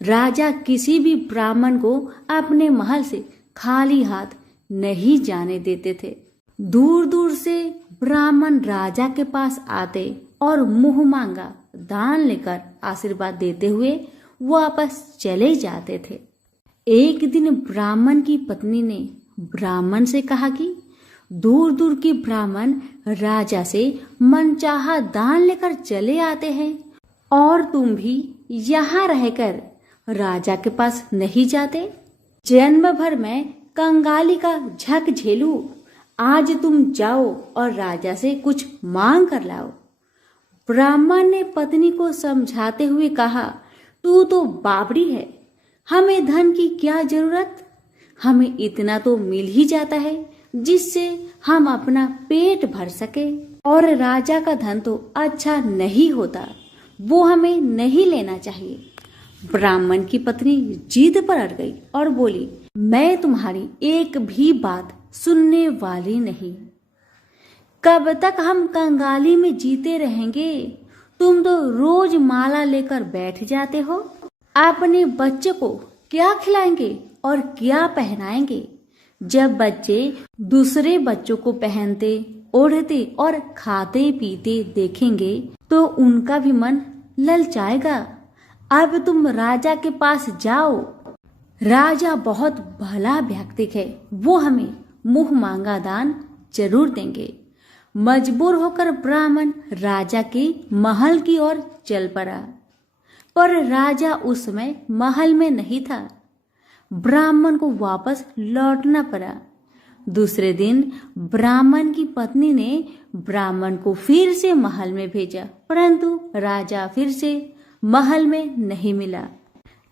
राजा किसी भी ब्राह्मण को अपने महल से खाली हाथ नहीं जाने देते थे। दूर दूर से ब्राह्मण राजा के पास आते और मुंह मांगा दान लेकर आशीर्वाद देते हुए वापस चले जाते थे। एक दिन ब्राह्मण की पत्नी ने ब्राह्मण से कहा कि दूर दूर के ब्राह्मण राजा से मनचाहा दान लेकर चले आते हैं और तुम भी यहाँ रहकर राजा के पास नहीं जाते। जन्म भर में कंगाली का झक झेलूं, आज तुम जाओ और राजा से कुछ मांग कर लाओ। ब्राह्मण ने पत्नी को समझाते हुए कहा, तू तो बावड़ी है, हमें धन की क्या जरूरत, हमें इतना तो मिल ही जाता है जिससे हम अपना पेट भर सके, और राजा का धन तो अच्छा नहीं होता, वो हमें नहीं लेना चाहिए। ब्राह्मण की पत्नी जिद पर अड़ गई और बोली, मैं तुम्हारी एक भी बात सुनने वाली नहीं। कब तक हम कंगाली में जीते रहेंगे? तुम तो रोज माला लेकर बैठ जाते हो। अपने बच्चे को क्या खिलाएंगे और क्या पहनाएंगे? जब बच्चे दूसरे बच्चों को पहनते, ओढ़ते और खाते पीते देखेंगे तो उनका भी मन ललचाएगा। अब तुम राजा के पास जाओ, राजा बहुत भला व्यक्ति है, वो हमें मुंह मांगा दान जरूर देंगे। मजबूर होकर ब्राह्मण राजा के महल की ओर चल पड़ा, पर राजा उस समय महल में नहीं था। ब्राह्मण को वापस लौटना पड़ा। दूसरे दिन ब्राह्मण की पत्नी ने ब्राह्मण को फिर से महल में भेजा, परंतु राजा फिर से महल में नहीं मिला।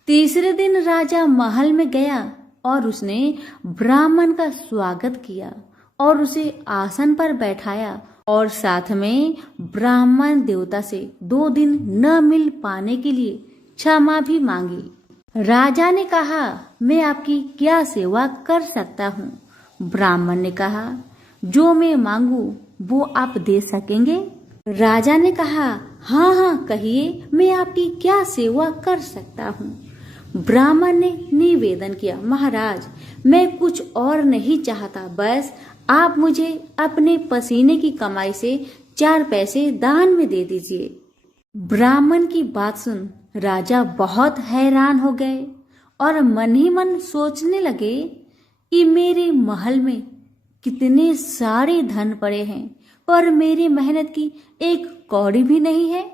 तीसरे दिन राजा महल में गया और उसने ब्राह्मण का स्वागत किया और उसे आसन पर बैठाया और साथ में ब्राह्मण देवता से 2 दिन न मिल पाने के लिए क्षमा भी मांगी। राजा ने कहा, मैं आपकी क्या सेवा कर सकता हूँ? ब्राह्मण ने कहा, जो मैं मांगू वो आप दे सकेंगे? राजा ने कहा, हाँ हाँ कहिए, मैं आपकी क्या सेवा कर सकता हूँ? ब्राह्मण ने निवेदन किया, महाराज मैं कुछ और नहीं चाहता, बस आप मुझे अपने पसीने की कमाई से 4 पैसे दान में दे दीजिए। ब्राह्मण की बात सुन राजा बहुत हैरान हो गए और मन ही मन सोचने लगे कि मेरे महल में कितने सारे धन पड़े हैं, पर मेरी मेहनत की एक कौड़ी भी नहीं है।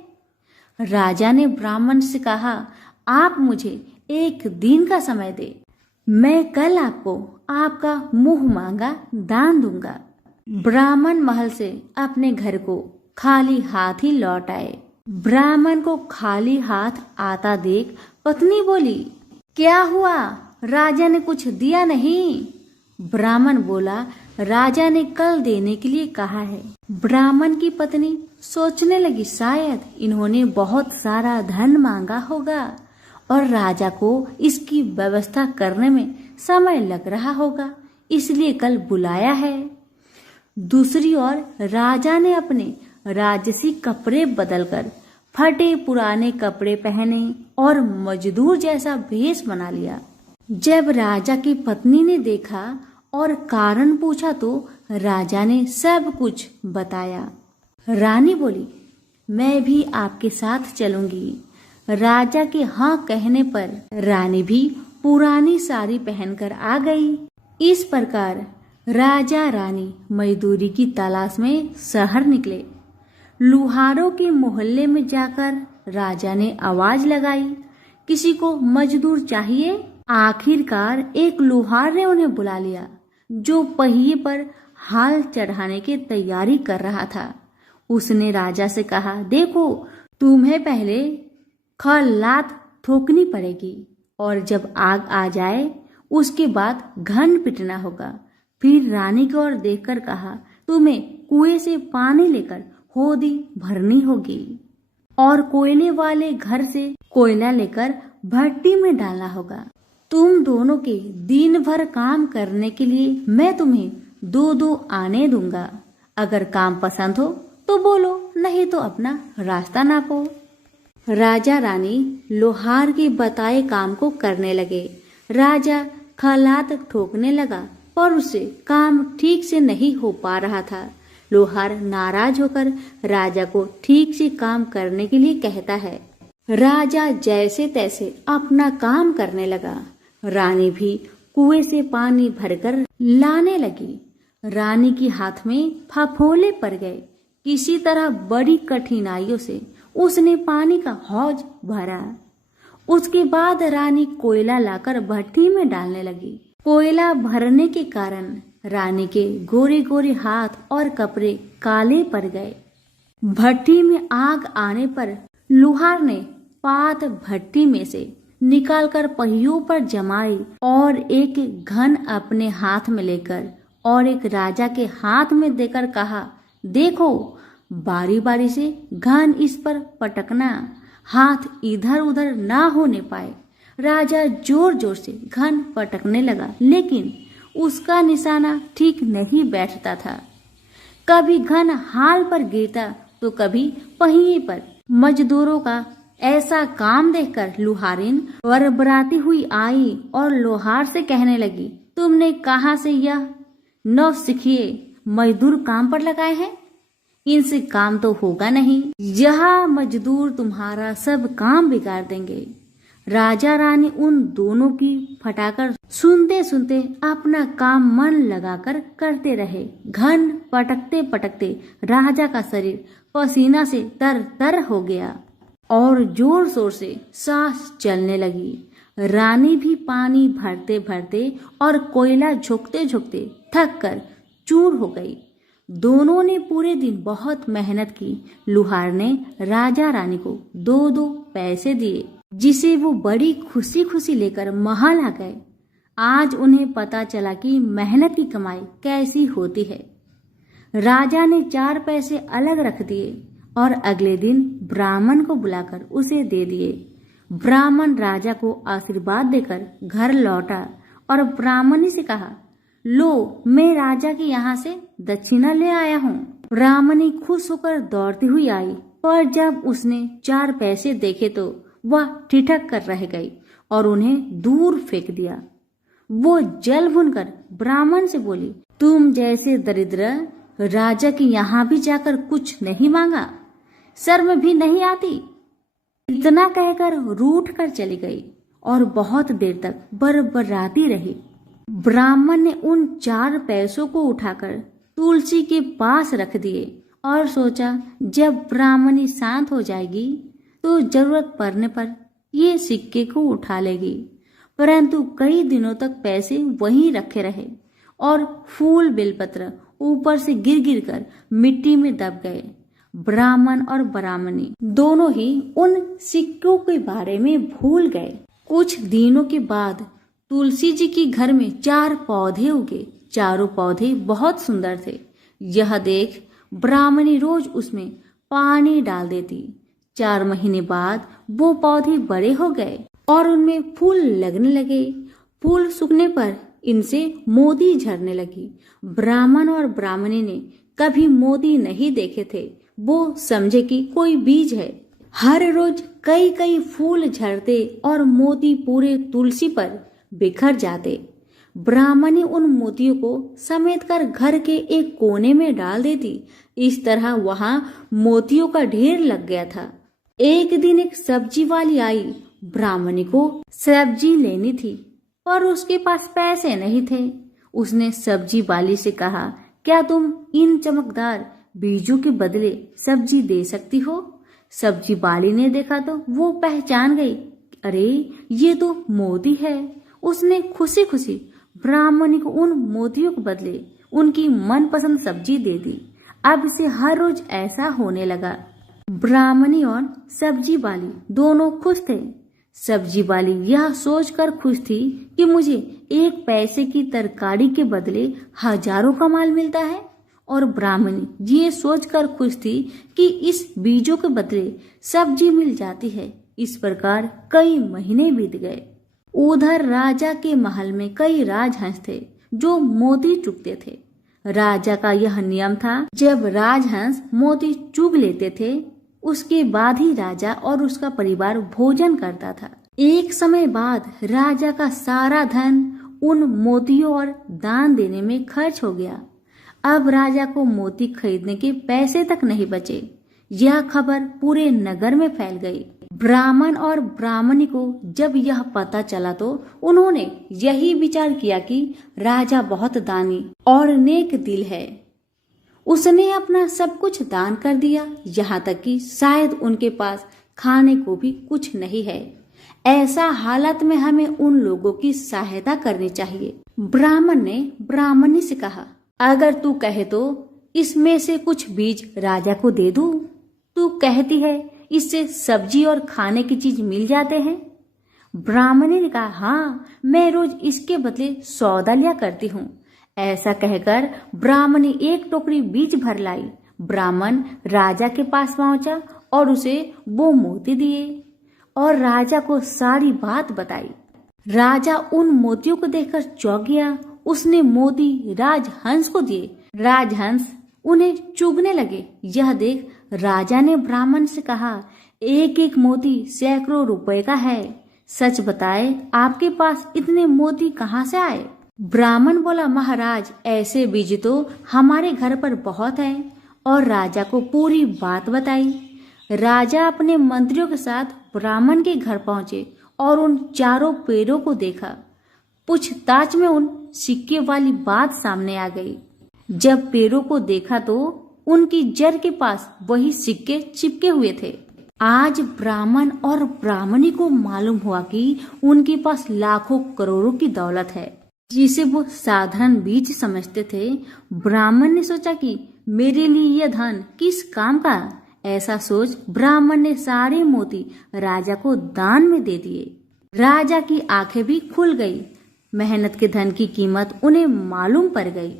राजा ने ब्राह्मण से कहा, आप मुझे 1 दिन का समय दे, मैं कल आपको आपका मुंह मांगा दान दूंगा। ब्राह्मण महल से अपने घर को खाली हाथ ही लौट आए। ब्राह्मण को खाली हाथ आता देख पत्नी बोली, क्या हुआ, राजा ने कुछ दिया नहीं? ब्राह्मण बोला, राजा ने कल देने के लिए कहा है। ब्राह्मण की पत्नी सोचने लगी, शायद इन्होंने बहुत सारा धन मांगा होगा और राजा को इसकी व्यवस्था करने में समय लग रहा होगा, इसलिए कल बुलाया है। दूसरी ओर राजा ने अपने राजसी कपड़े बदलकर फटे पुराने कपड़े पहने और मजदूर जैसा भेष बना लिया। जब राजा की पत्नी ने देखा और कारण पूछा तो राजा ने सब कुछ बताया। रानी बोली, मैं भी आपके साथ चलूंगी। राजा के हाँ कहने पर रानी भी पुरानी साड़ी पहनकर आ गई। इस प्रकार राजा रानी मजदूरी की तलाश में शहर निकले। लुहारों के मोहल्ले में जाकर राजा ने आवाज लगाई, किसी को मजदूर चाहिए? आखिरकार एक लुहार ने उन्हें बुला लिया, जो पहिए पर हाल चढ़ाने की तैयारी कर रहा था। उसने राजा से कहा, देखो, तुम्हें पहले खलात ठोकनी पड़ेगी और जब आग आ जाए उसके बाद घन पिटना होगा। फिर रानी की ओर देखकर कहा, तुम्हें कुएं से पानी लेकर होदी भरनी होगी और कोयले वाले घर से कोयला लेकर भट्टी में डालना होगा। तुम दोनों के दिन भर काम करने के लिए मैं तुम्हें 2-2 आने दूंगा। अगर काम पसंद हो तो बोलो, नहीं तो अपना रास्ता नापो। राजा रानी लोहार के बताए काम को करने लगे। राजा खलात ठोकने लगा पर उससे काम ठीक से नहीं हो पा रहा था। लोहार नाराज होकर राजा को ठीक से काम करने के लिए कहता है। राजा जैसे तैसे अपना काम करने लगा। रानी भी कुएं से पानी भरकर लाने लगी। रानी के हाथ में फफोले पड़ गए। किसी तरह बड़ी कठिनाइयों से उसने पानी का हौज भरा। उसके बाद रानी कोयला लाकर भट्टी में डालने लगी। कोयला भरने के कारण रानी के गोरे गोरे हाथ और कपड़े काले पड़ गए। भट्टी में आग आने पर लुहार ने पात भट्टी में से निकालकर पहियों पर जमाई और एक घन अपने हाथ में लेकर और एक राजा के हाथ में देकर कहा, देखो, बारी बारी से घन इस पर पटकना, हाथ इधर उधर ना होने पाए। राजा जोर जोर से घन पटकने लगा, लेकिन उसका निशाना ठीक नहीं बैठता था। कभी घन हाल पर गिरता तो कभी पहिए पर। मजदूरों का ऐसा काम देखकर लुहारिन बरबराती हुई आई और लोहार से कहने लगी, तुमने कहाँ से यह नौसिखिए मजदूर काम पर लगाए हैं? इनसे काम तो होगा नहीं। यह मजदूर तुम्हारा सब काम बिगाड़ देंगे। राजा रानी उन दोनों की फटाकर सुनते सुनते अपना काम मन लगाकर करते रहे। घन पटकते पटकते राजा का शरीर पसीना से तर तर हो गया और जोर शोर से सांस चलने लगी। रानी भी पानी भरते भरते और कोयला झोंकते झोंकते थक कर चूर हो गई। दोनों ने पूरे दिन बहुत मेहनत की। लुहार ने राजा रानी को 2-2 पैसे दिए, जिसे वो बड़ी खुशी खुशी लेकर महल आ गए। आज उन्हें पता चला कि मेहनत की कमाई कैसी होती है। राजा ने 4 पैसे अलग रख दिए और अगले दिन ब्राह्मण को बुलाकर उसे दे दिए। ब्राह्मण राजा को आशीर्वाद देकर घर लौटा और ब्राह्मणी से कहा, लो, मैं राजा के यहाँ से दक्षिणा ले आया हूँ। ब्राह्मणी खुश होकर दौड़ती हुई आई, पर जब उसने 4 पैसे देखे तो वह ठिठक कर रह गई और उन्हें दूर फेंक दिया। वो जल भुनकर ब्राह्मण से बोली, तुम जैसे दरिद्र राजा के यहाँ भी जाकर कुछ नहीं मांगा, शर्म भी नहीं आती। इतना कहकर रूठ कर चली गई और बहुत देर तक बरबराती रही। ब्राह्मण ने उन 4 पैसों को उठाकर तुलसी के पास रख दिए और सोचा जब ब्राह्मणी शांत हो जाएगी तो जरूरत पड़ने पर ये सिक्के को उठा लेगी। परंतु कई दिनों तक पैसे वहीं रखे रहे और फूल बेलपत्र ऊपर से गिर गिर कर मिट्टी में दब गए। ब्राह्मण और ब्राह्मणी दोनों ही उन सिक्कों के बारे में भूल गए। कुछ दिनों के बाद तुलसी जी के घर में 4 पौधे उगे। चारों पौधे बहुत सुंदर थे। यह देख ब्राह्मणी रोज उसमें पानी डाल देती। 4 महीने बाद वो पौधे बड़े हो गए और उनमें फूल लगने लगे। फूल सूखने पर इनसे मोती झरने लगी। ब्राह्मण और ब्राह्मणी ने कभी मोती नहीं देखे थे। वो समझे कि कोई बीज है। हर रोज कई कई फूल झरते और मोती पूरे तुलसी पर बिखर जाते। ब्राह्मणी उन मोतियों को समेट कर घर के एक कोने में डाल देती। इस तरह वहां मोतियों का ढेर लग गया था। एक दिन एक सब्जी वाली आई। ब्राह्मणी को सब्जी लेनी थी पर उसके पास पैसे नहीं थे। उसने सब्जी वाली से कहा, क्या तुम इन चमकदार बीजों के बदले सब्जी दे सकती हो? सब्जी वाली ने देखा तो वो पहचान गई, अरे ये तो मोती है। उसने खुशी खुशी ब्राह्मणी को उन मोतियों के बदले उनकी मनपसंद सब्जी दे दी। अब से हर रोज ऐसा होने लगा। ब्राह्मणी और सब्जी वाली दोनों खुश थे। सब्जी वाली यह सोचकर खुश थी कि मुझे 1 पैसे की तरकारी के बदले हजारों का माल मिलता है, और ब्राह्मणी ये सोचकर खुश थी कि इस बीजों के बदले सब्जी मिल जाती है। इस प्रकार कई महीने बीत गए। उधर राजा के महल में कई राजहंस थे जो मोती चुगते थे। राजा का यह नियम था, जब राजहंस मोती चुग लेते थे उसके बाद ही राजा और उसका परिवार भोजन करता था। एक समय बाद राजा का सारा धन उन मोतियों और दान देने में खर्च हो गया। अब राजा को मोती खरीदने के पैसे तक नहीं बचे। यह खबर पूरे नगर में फैल गई। ब्राह्मण और ब्राह्मणी को जब यह पता चला तो उन्होंने यही विचार किया कि राजा बहुत दानी और नेक दिल है। उसने अपना सब कुछ दान कर दिया, यहाँ तक कि शायद उनके पास खाने को भी कुछ नहीं है। ऐसा हालत में हमें उन लोगों की सहायता करनी चाहिए। ब्राह्मण ने ब्राह्मणी से कहा, अगर तू कहे तो इसमें से कुछ बीज राजा को दे दूं। तू कहती है इससे सब्जी और खाने की चीज मिल जाते हैं। ब्राह्मणी ने कहा, हाँ, मैं रोज इसके बदले सौदा लिया करती हूँ। ऐसा कहकर ब्राह्मणी 1 टोकरी बीज भर लाई। ब्राह्मण राजा के पास पहुंचा और उसे वो मोती दिए और राजा को सारी बात बताई। राजा उन मोतियों को देखकर चौंक गया। उसने मोती राजहंस को दिए। राजहंस उन्हें चुगने लगे। यह देख राजा ने ब्राह्मण से कहा, 1-1 मोती सैकड़ों रुपए का है। सच बताए, आपके पास इतने मोती कहाँ से आए? ब्राह्मण बोला, महाराज, ऐसे बीज तो हमारे घर पर बहुत है। और राजा को पूरी बात बताई। राजा अपने मंत्रियों के साथ ब्राह्मण के घर पहुंचे और उन चारों पेड़ों को देखा। पूछताछ में उन सिक्के वाली बात सामने आ गई। जब पेड़ों को देखा तो उनकी जड़ के पास वही सिक्के चिपके हुए थे। आज ब्राह्मण और ब्राह्मणी को मालूम हुआ कि उनके पास लाखों करोड़ों की दौलत है, जिसे वो साधारण बीज समझते थे। ब्राह्मण ने सोचा कि मेरे लिए यह धन किस काम का। ऐसा सोच ब्राह्मण ने सारे मोती राजा को दान में दे दिए। राजा की आंखें भी खुल गई। मेहनत के धन की कीमत उन्हें मालूम पड़ गई।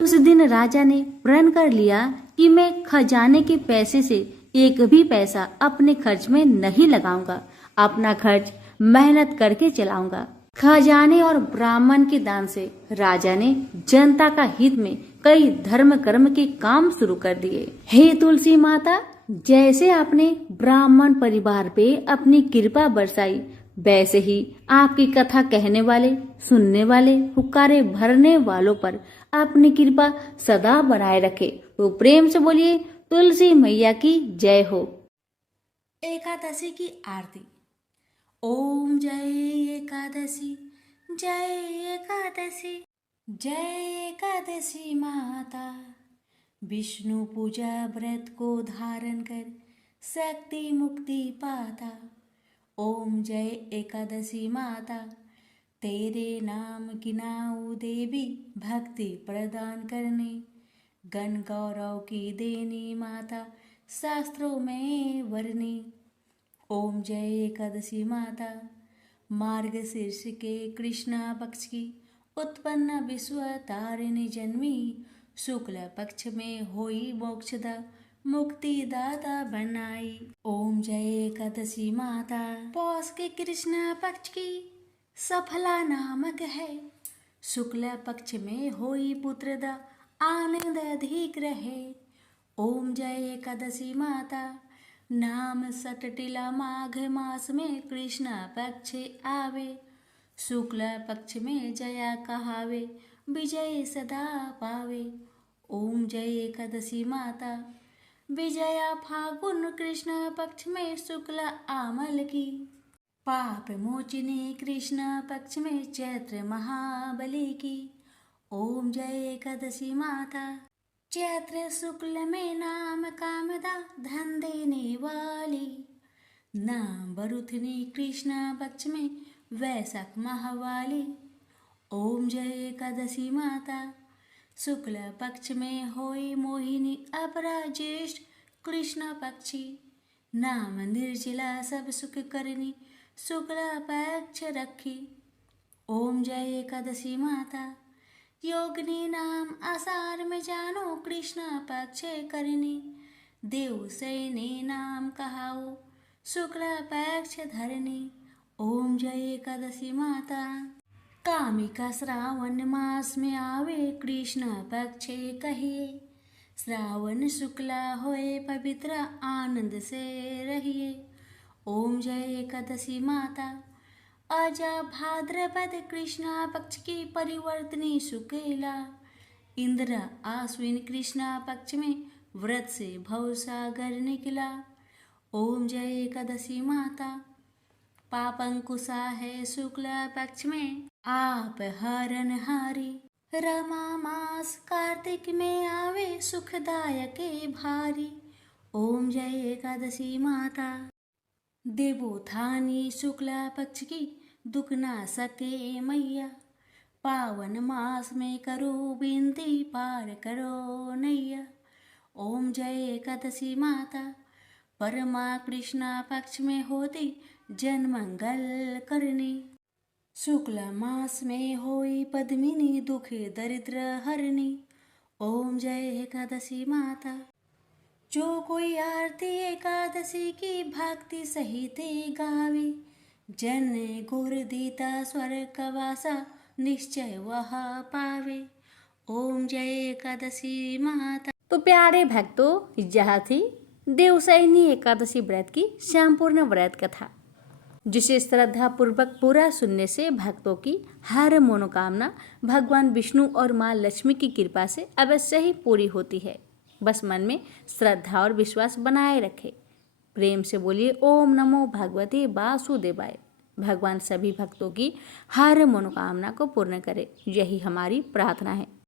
उस दिन राजा ने प्रण कर लिया कि मैं खजाने के पैसे से 1 भी पैसा अपने खर्च में नहीं लगाऊंगा। अपना खर्च मेहनत करके चलाऊंगा। खजाने और ब्राह्मण के दान से राजा ने जनता का हित में कई धर्म कर्म के काम शुरू कर दिए। हे तुलसी माता, जैसे आपने ब्राह्मण परिवार पे अपनी कृपा बरसाई, वैसे ही आपकी कथा कहने वाले, सुनने वाले, हुक्कारे भरने वालों पर अपनी कृपा सदा बनाए रखे। तो प्रेम से बोलिए तुलसी मैया की जय हो। एकादशी की आरती। ओम जय एकादशी, जय एकादशी, जय एकादशी माता। विष्णु पूजा व्रत को धारण कर शक्ति मुक्ति पाता। ओम जय एकादशी माता, तेरे नाम गिनाऊं देवी, भक्ति प्रदान करने। गण गौरव की देनी माता, शास्त्रों में वर्णी। ओम जय एकादशी माता, मार्गशीर्ष के कृष्णा पक्ष की उत्पन्न विश्व तारिणी जन्मी। शुक्ल पक्ष में होई मोक्षदा, मुक्ति दाता बनाई। ओम जय एकादशी माता, पौष के कृष्ण पक्ष की सफला नामक है। शुक्ल पक्ष में होई पुत्रदा, आनंद अधिक रहे। ओम जय एकादशी माता, नाम सटटिला माघ मास में कृष्ण पक्ष आवे। शुक्ल पक्ष में जया कहावे, विजय सदा पावे। ओम जय एकादशी माता, विजया फागुन कृष्ण पक्ष में शुक्ल आमल की। पाप मोचिनी कृष्ण पक्ष में चैत्र महाबली की। ओम जय एकादशी माता, चैत्र शुक्ल में नाम कामदा, धन देने वाली। नाम बरुथनी कृष्ण पक्ष में वैशाख माहवाली। ओम जय एकादशी माता, शुक्ल पक्ष में होई मोहिनी अपरा ज्येष्ठ कृष्ण पक्षी। नाम निर्जला सब सुख करनी, शुक्ल पक्ष रखी। ओम जय एकादशी माता, योगिनी नाम आषाढ़ में जानो, कृष्ण पक्ष करनी। देव सैनी नाम कहाओ, शुक्ल पक्ष धरनी। ओम जय एकादशी माता, कामिका श्रावण मास में आवे, कृष्ण पक्ष कहिए। श्रावण शुक्ला होए पवित्र, आनंद से रहिए। ओम जय एकादशी माता, अजा भाद्रपद कृष्ण पक्ष की परिवर्तनी शुक्ला। इंद्र आश्विन कृष्ण पक्ष में व्रत से भवसागर निकला। ओम जय एकादशी माता, पापंकुशा है शुक्ल पक्ष में, आप हरण हारी। रमा मास कार्तिक में आवे, सुखदायक भारी। ओम जय एकादशी माता, देवोत्थानी शुक्ल पक्ष की, दुख ना सके मैया। पावन मास में करो विनती, पार करो नैया। ओम जय एकादशी माता, परमा कृष्ण पक्ष में होती, जन मंगल करनी। शुक्ल मास में होई पद्मिनी, दुख दरिद्र हरणी। ओम जय एकादशी माता, जो कोई आरती एकादशी की भक्ति सहित गावे। जन गुर दीता स्वर्ग वासा, निश्चय वह पावे। ओम जय एकादशी माता। तो प्यारे भक्तों, यह थी देवशयनी एकादशी व्रत की संपूर्ण व्रत कथा, जिसे श्रद्धा पूर्वक पूरा सुनने से भक्तों की हर मनोकामना भगवान विष्णु और माँ लक्ष्मी की कृपा से अवश्य ही पूरी होती है। बस मन में श्रद्धा और विश्वास बनाए रखें। प्रेम से बोलिए ओम नमो भगवते वासुदेवाय। भगवान सभी भक्तों की हर मनोकामना को पूर्ण करे, यही हमारी प्रार्थना है।